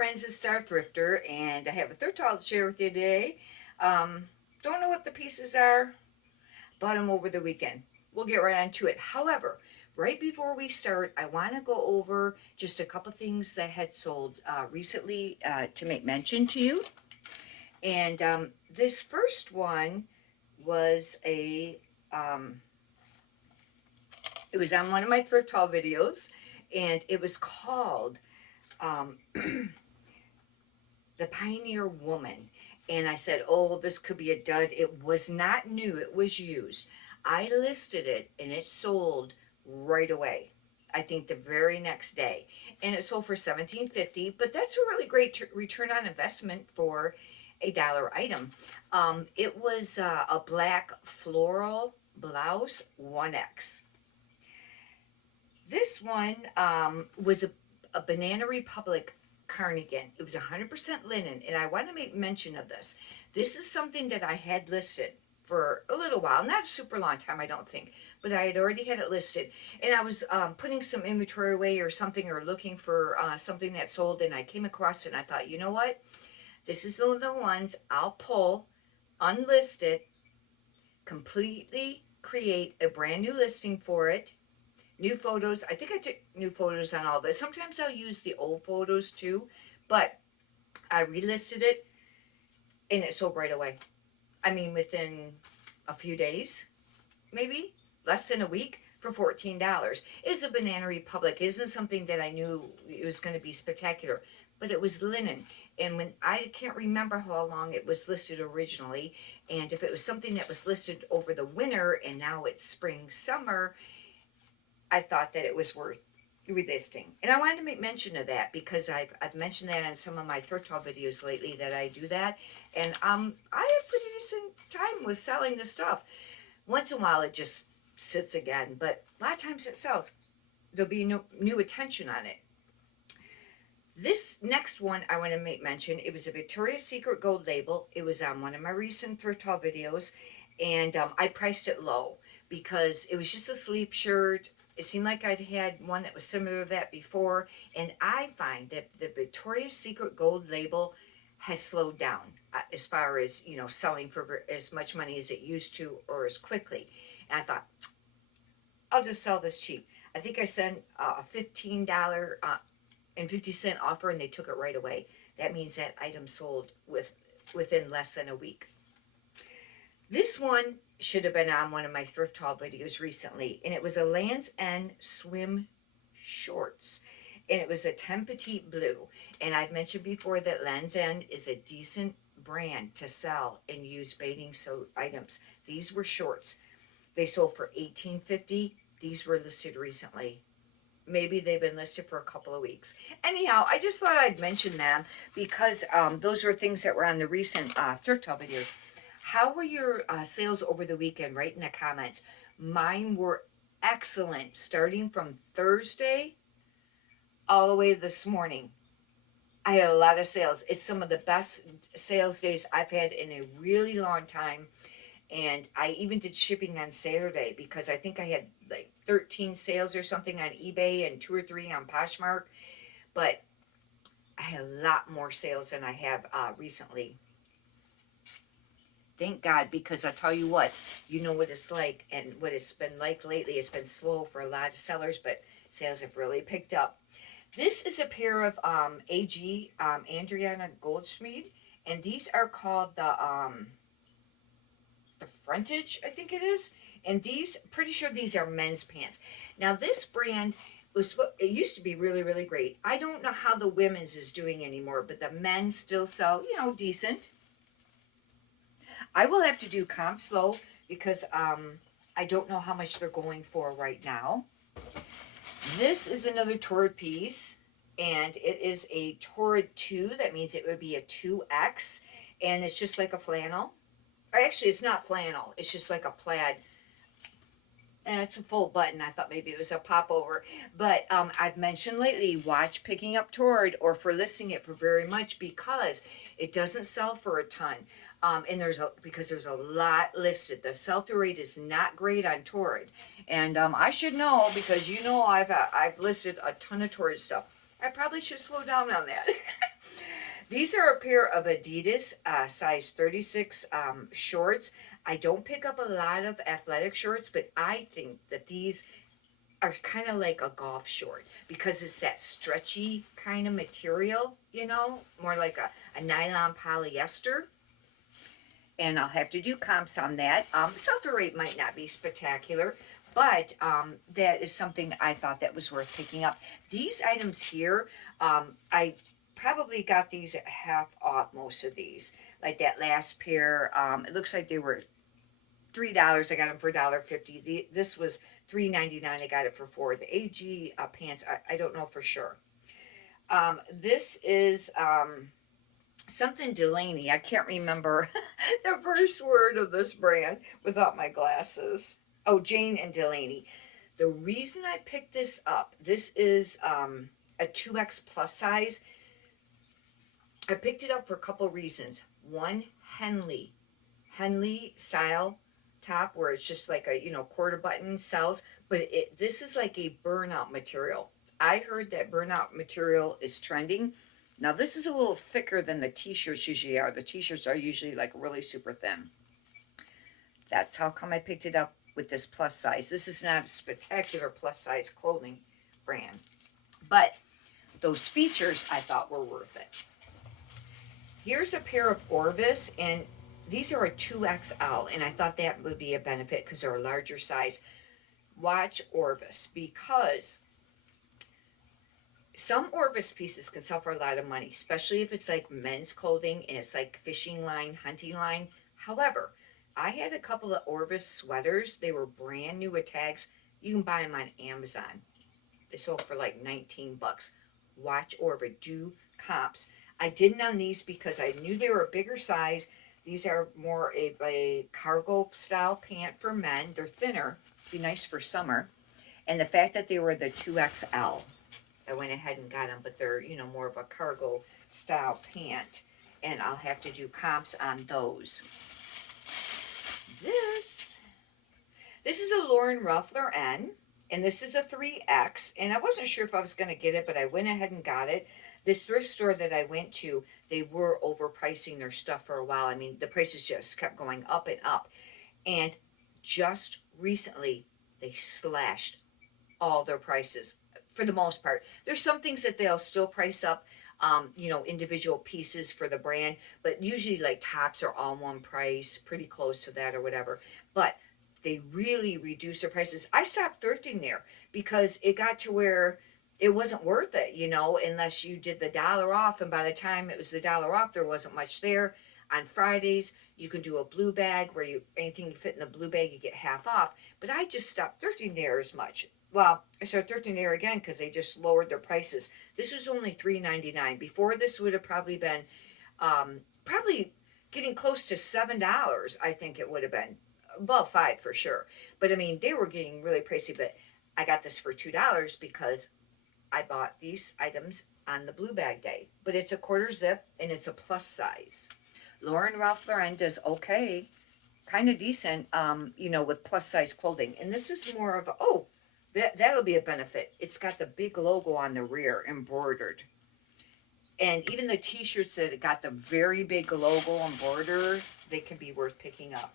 friends, it's Star Thrifter, and I have a thrift haul to share with you today. Don't know what the pieces are. Bought them over the weekend. We'll get right on to it. However, right before we start, I want to go over just a couple things that had sold recently to make mention to you. And this first one was it was on one of my thrift haul videos, and it was called um, The Pioneer Woman. And I said, oh, this could be a dud. It was not new, it was used. I listed it and it sold right away. I think the very next day. And it sold for $17.50, but that's a really great return on investment for a dollar item. It was a black floral blouse 1X. This one was a Banana Republic cardigan. It was 100% linen, and I want to make mention of this. This is something that I had listed for a little while, not a super long time, I don't think, but I had already had it listed, and I was putting some inventory away or something, or looking for something that sold, and I came across it, and I thought, you know what? This is one of the ones I'll pull, unlist it, completely create a brand new listing for it. New photos. I think I took new photos on all this. Sometimes I'll use the old photos too, but I relisted it and it sold right away. I mean, within a few days, maybe less than a week, for $14. It's a Banana Republic. It isn't something that I knew it was going to be spectacular, but it was linen. And when I can't remember how long it was listed originally, and if it was something that was listed over the winter and now it's spring, summer, I thought that it was worth relisting. And I wanted to make mention of that because I've mentioned that on some of my thrift haul videos lately, that I do that. And I have pretty decent time with selling the stuff. Once in a while it just sits again, but a lot of times it sells. There'll be no new attention on it. This next one I want to make mention, it was a Victoria's Secret gold label. It was on one of my recent thrift haul videos, and I priced it low because it was just a sleep shirt. It seemed like I'd had one that was similar to that before, and I find that the Victoria's Secret gold label has slowed down as far as, selling for as much money as it used to, or as quickly. And I thought, I'll just sell this cheap. I think I sent a $15.50 offer, and they took it right away. That means that item sold within less than a week. This one should have been on one of my thrift haul videos recently, and it was a Land's End swim shorts, and it was a 10 petite blue. And I've mentioned before that Land's End is a decent brand to sell and use bathing suit items. These were shorts. They sold for $18.50. These were listed recently. Maybe they've been listed for a couple of weeks. Anyhow, I just thought I'd mention them because those were things that were on the recent thrift haul videos. How were your sales over the weekend? Write in the comments. Mine were excellent, starting from Thursday all the way to this morning. I had a lot of sales. It's some of the best sales days I've had in a really long time. And I even did shipping on Saturday because I think I had like 13 sales or something on eBay and 2 or 3 on Poshmark. But I had a lot more sales than I have recently. Thank God, because I tell you what, you know what it's like, and what it's been like lately. It's been slow for a lot of sellers, but sales have really picked up. This is a pair of AG Adriana Goldschmied, and these are called the frontage, I think it is. And these, pretty sure these are men's pants. Now this brand it used to be really, really great. I don't know how the women's is doing anymore, but the men still sell, decent. I will have to do comps though, because I don't know how much they're going for right now. This is another Torrid piece, and it is a Torrid 2. That means it would be a 2X, and it's just like a flannel. Or actually, it's not flannel. It's just like a plaid. And it's a full button. I thought maybe it was a popover. But I've mentioned lately, watch picking up Torrid or for listing it for very much, because it doesn't sell for a ton. And because there's a lot listed. The sell-through rate is not great on Torrid. And I should know, because I've listed a ton of Torrid stuff. I probably should slow down on that. These are a pair of Adidas size 36 shorts. I don't pick up a lot of athletic shorts, but I think that these are kind of like a golf short because it's that stretchy kind of material, more like a nylon polyester. And I'll have to do comps on that. Sell-through rate might not be spectacular, but that is something I thought that was worth picking up. These items here, I probably got these at half off, most of these. Like that last pair, it looks like they were $3. I got them for $1.50. This was $3.99. I got it for $4. The AG pants, I don't know for sure. This is something Delaney. I can't remember the first word of this brand without my glasses. Oh, Jane and Delaney. The reason I picked this up, this is a 2X plus size. I picked it up for a couple reasons. One, Henley style top where it's just like a quarter button sells, but this is like a burnout material. I heard that burnout material is trending. Now this is a little thicker than the t-shirts usually are. The t-shirts are usually like really super thin. That's how come I picked it up with this plus size. This is not a spectacular plus size clothing brand, but those features I thought were worth it. Here's a pair of Orvis, and these are a 2XL, and I thought that would be a benefit because they're a larger size. Watch Orvis, because some Orvis pieces can sell for a lot of money, especially if it's like men's clothing and it's like fishing line, hunting line. However, I had a couple of Orvis sweaters. They were brand new with tags. You can buy them on Amazon. They sold for like 19 bucks. Watch Orvis, do comps. I didn't on these because I knew they were a bigger size. These are more of a cargo style pant for men. They're thinner, be nice for summer. And the fact that they were the 2XL, I went ahead and got them, but they're, more of a cargo style pant. And I'll have to do comps on those. This is a Lauren Ruffler N, and this is a 3X. And I wasn't sure if I was going to get it, but I went ahead and got it. This thrift store that I went to, they were overpricing their stuff for a while. I mean, the prices just kept going up and up. And just recently, they slashed all their prices for the most part. There's some things that they'll still price up, individual pieces for the brand, but usually like tops are all one price, pretty close to that or whatever. But they really reduced their prices. I stopped thrifting there because it got to where it wasn't worth it, unless you did the dollar off. And by the time it was the dollar off, there wasn't much there. On Fridays, you can do a blue bag where anything you fit in the blue bag, you get half off. But I just stopped thrifting there as much. Well, I started thrifting there again because they just lowered their prices. This was only $3.99. Before this would have probably been, probably getting close to $7. I think it would have been above $5 for sure. But I mean, they were getting really pricey. But I got this for $2 because I bought these items on the blue bag day. But it's a quarter zip and it's a plus size. Lauren Ralph Lauren does okay, kind of decent, with plus size clothing. And this is more of that'll be a benefit. It's got the big logo on the rear embroidered. And even the t-shirts that got the very big logo embroidered, they can be worth picking up.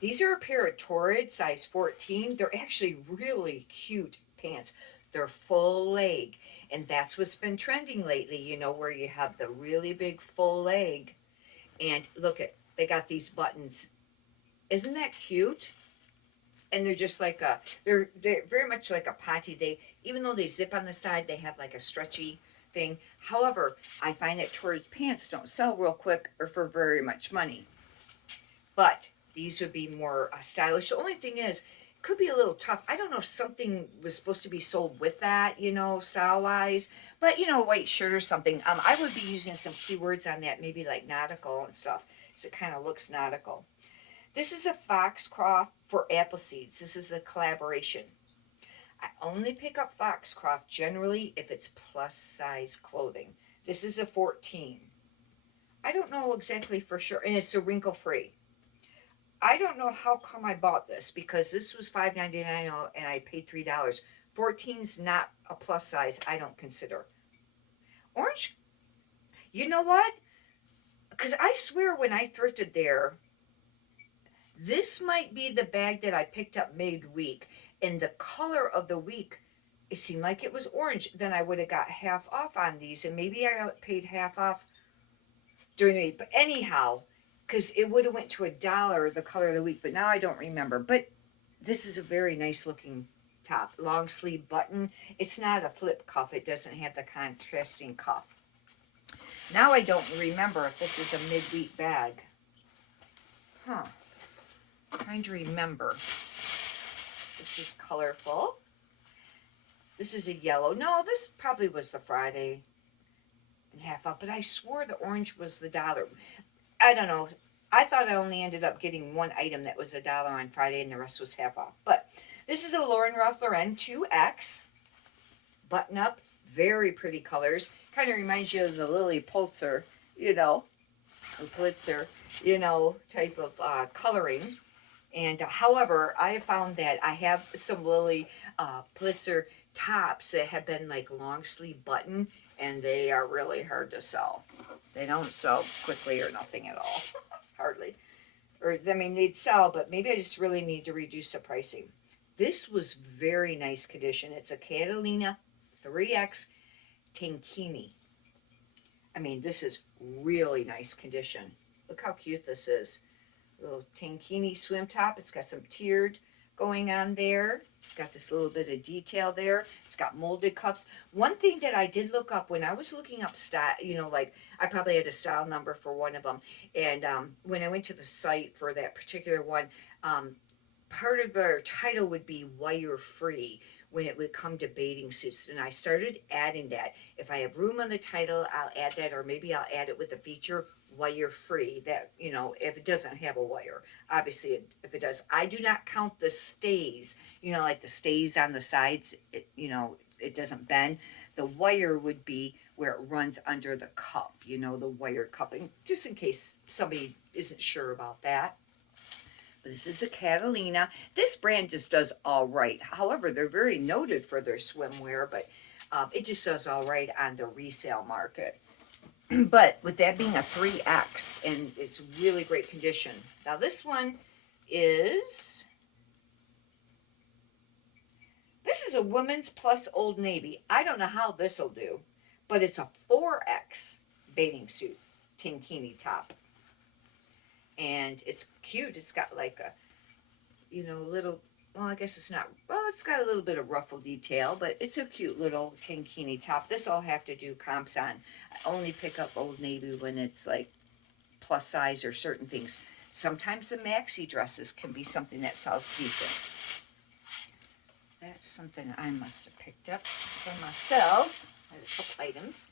These are a pair of Torrid size 14. They're actually really cute pants. They're full leg. And that's what's been trending lately, where you have the really big full leg. And look they got these buttons. Isn't that cute? And they're just like they're very much like a ponte. Even though they zip on the side, they have like a stretchy thing. However, I find that Torrid pants don't sell real quick or for very much money. But these would be more stylish. The only thing is, it could be a little tough. I don't know if something was supposed to be sold with that, style-wise. But, a white shirt or something. I would be using some keywords on that, maybe like nautical and stuff, because it kind of looks nautical. This is a Foxcroft for Appleseeds. This is a collaboration. I only pick up Foxcroft generally if it's plus-size clothing. This is a 14. I don't know exactly for sure, and it's a wrinkle-free. I don't know how come I bought this because this was $5.99 and I paid $3. 14's not a plus size, I don't consider. Orange You know what? Because I swear when I thrifted there, this might be the bag that I picked up midweek, and the color of the week, it seemed like it was orange. Then I would have got half off on these, and maybe I got paid half off during the week. But anyhow, because it would have went to $1 the color of the week, but now I don't remember. But this is a very nice looking top, long sleeve button. It's not a flip cuff. It doesn't have the contrasting cuff. Now I don't remember if this is a midweek bag. Huh. I'm trying to remember. This is colorful. This is a yellow. No, this probably was the Friday and half off, but I swore the orange was the $1. I don't know. I thought I only ended up getting one item that was $1 on Friday and the rest was half off. But this is a Lauren Ralph Lauren 2X button up. Very pretty colors. Kind of reminds you of the Lily Pulitzer, or Pulitzer, type of coloring. And however, I have found that I have some Lily Pulitzer tops that have been like long sleeve button, and they are really hard to sell. They don't sell quickly or nothing at all, hardly. Or I mean, they'd sell, but maybe I just really need to reduce the pricing. This was very nice condition. It's a Catalina 3X Tankini. I mean, this is really nice condition. Look how cute this is. Little tankini swim top. It's got some tiered going on there. It's got this little bit of detail there. It's got molded cups. One thing that I did look up when I was looking up style, like I probably had a style number for one of them. And when I went to the site for that particular one, part of their title would be wire free when it would come to bathing suits. And I started adding that. If I have room on the title, I'll add that, or maybe I'll add it with the feature wire free, that if it doesn't have a wire. Obviously if it does, I do not count the stays, like the stays on the sides, it doesn't bend. The wire would be where it runs under the cup, the wire cupping, just in case somebody isn't sure about that. But this is a Catalina. This brand just does all right. However, they're very noted for their swimwear, but it just does all right on the resale market. But with that being a 3X, and it's really great condition. Now this one is a women's plus Old Navy. I don't know how this will do, but it's a 4X bathing suit tankini top. And it's cute. It's got like a, little, well, I guess it's not, well, it's got a little bit of ruffle detail, but it's a cute little tankini top. This I'll have to do comps on. I only pick up Old Navy when it's like plus size or certain things. Sometimes the maxi dresses can be something that sells decent. That's something I must have picked up for myself. I have a couple items.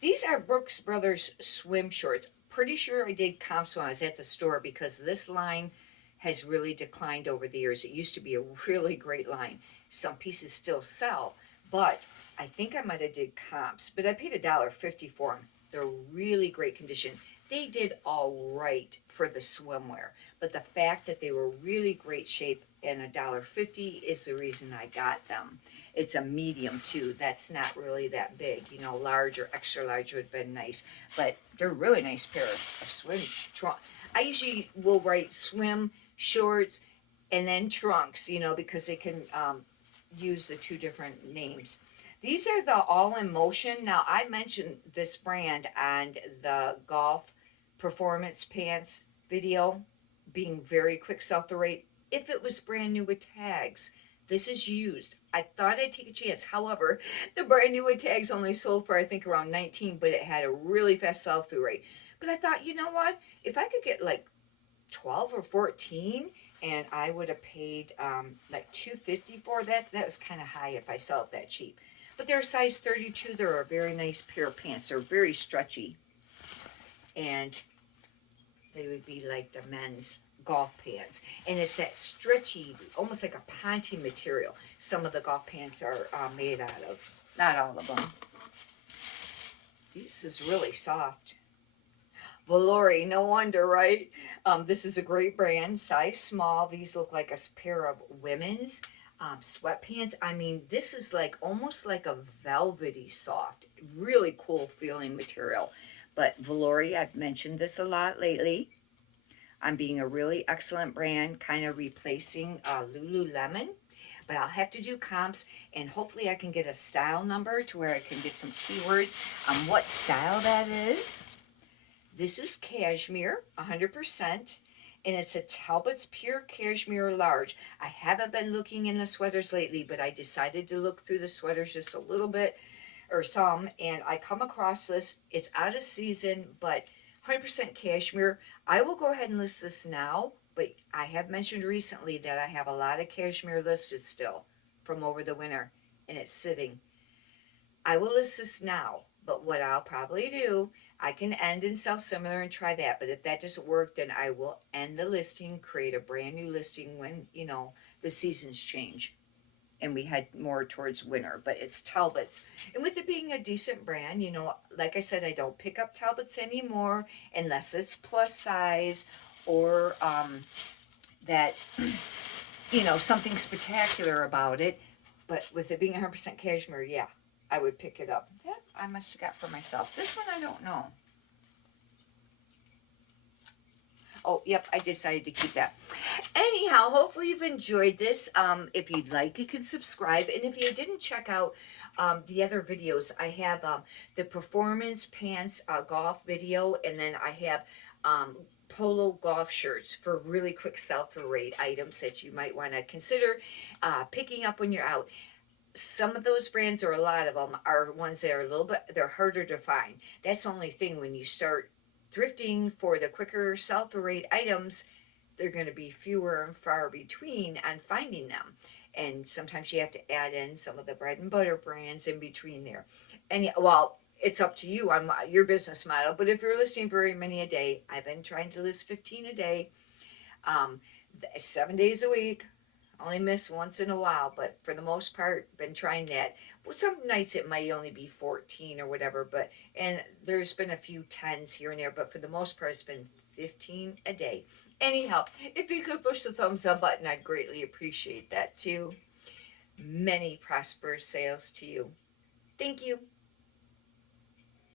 These are Brooks Brothers swim shorts. Pretty sure I did comps when I was at the store, because this line has really declined over the years. It used to be a really great line. Some pieces still sell, but I think I might have did comps. But I paid $1.50 for them. They're really great condition. They did all right for the swimwear, but the fact that they were really great shape and $1.50 is the reason I got them. It's a medium too. That's not really that big. Large or extra large would have been nice, but they're a really nice pair of swim trunks. I usually will write swim shorts and then trunks, because they can use the two different names. These are the All in Motion. Now, I mentioned this brand on the golf performance pants video, being very quick sell-through rate. If it was brand new with tags, this is used. I thought I'd take a chance. However, the brand new with tags only sold for, I think, around 19, but it had a really fast sell-through rate. But I thought, you know what? If I could get like 12 or 14, and I would have paid like $2.50 for that, that was kind of high if I sell it that cheap. But they're a size 32. They're a very nice pair of pants. They're very stretchy. And they would be like the men's golf pants. And it's that stretchy, almost like a ponte material. Some of the golf pants are made out of. Not all of them. This is really soft. Valori, no wonder, right? This is a great brand, size small. These look like a pair of women's sweatpants. I mean, this is like almost like a velvety soft, really cool feeling material. But Valori, I've mentioned this a lot lately. I'm being a really excellent brand, kind of replacing Lululemon. But I'll have to do comps, and hopefully I can get a style number to where I can get some keywords on what style that is. This is cashmere, 100%, and it's a Talbot's Pure Cashmere Large. I haven't been looking in the sweaters lately, but I decided to look through the sweaters just a little bit, or some, and I come across this. It's out of season, but 100% cashmere. I will go ahead and list this now, but I have mentioned recently that I have a lot of cashmere listed still from over the winter, and it's sitting. I will list this now, but what I'll probably do, I can end and sell similar and try that. But if that doesn't work, then I will end the listing, create a brand new listing when, the seasons change and we head more towards winter. But it's Talbot's. And with it being a decent brand, like I said, I don't pick up Talbot's anymore unless it's plus size or that, something spectacular about it. But with it being 100% cashmere, yeah, I would pick it up. That I must have got for myself. This one I don't know. Oh, yep, I decided to keep that. Anyhow, hopefully you've enjoyed this. If you'd like, you can subscribe. And if you didn't check out the other videos, I have the performance pants golf video, and then I have polo golf shirts for really quick sell-through rate items that you might want to consider picking up when you're out. Some of those brands, or a lot of them, are ones that are they're harder to find. That's the only thing when you start thrifting for the quicker sell-through rate items, they're going to be fewer and far between on finding them. And sometimes you have to add in some of the bread and butter brands in between there. And well, it's up to you on your business model. But if you're listing very many a day, I've been trying to list 15 a day, 7 days a week. Only miss once in a while, but for the most part, been trying that. Well, some nights it might only be 14 or whatever, and there's been a few 10s here and there, but for the most part, it's been 15 a day. Anyhow, if you could push the thumbs up button, I'd greatly appreciate that too. Many prosperous sales to you. Thank you.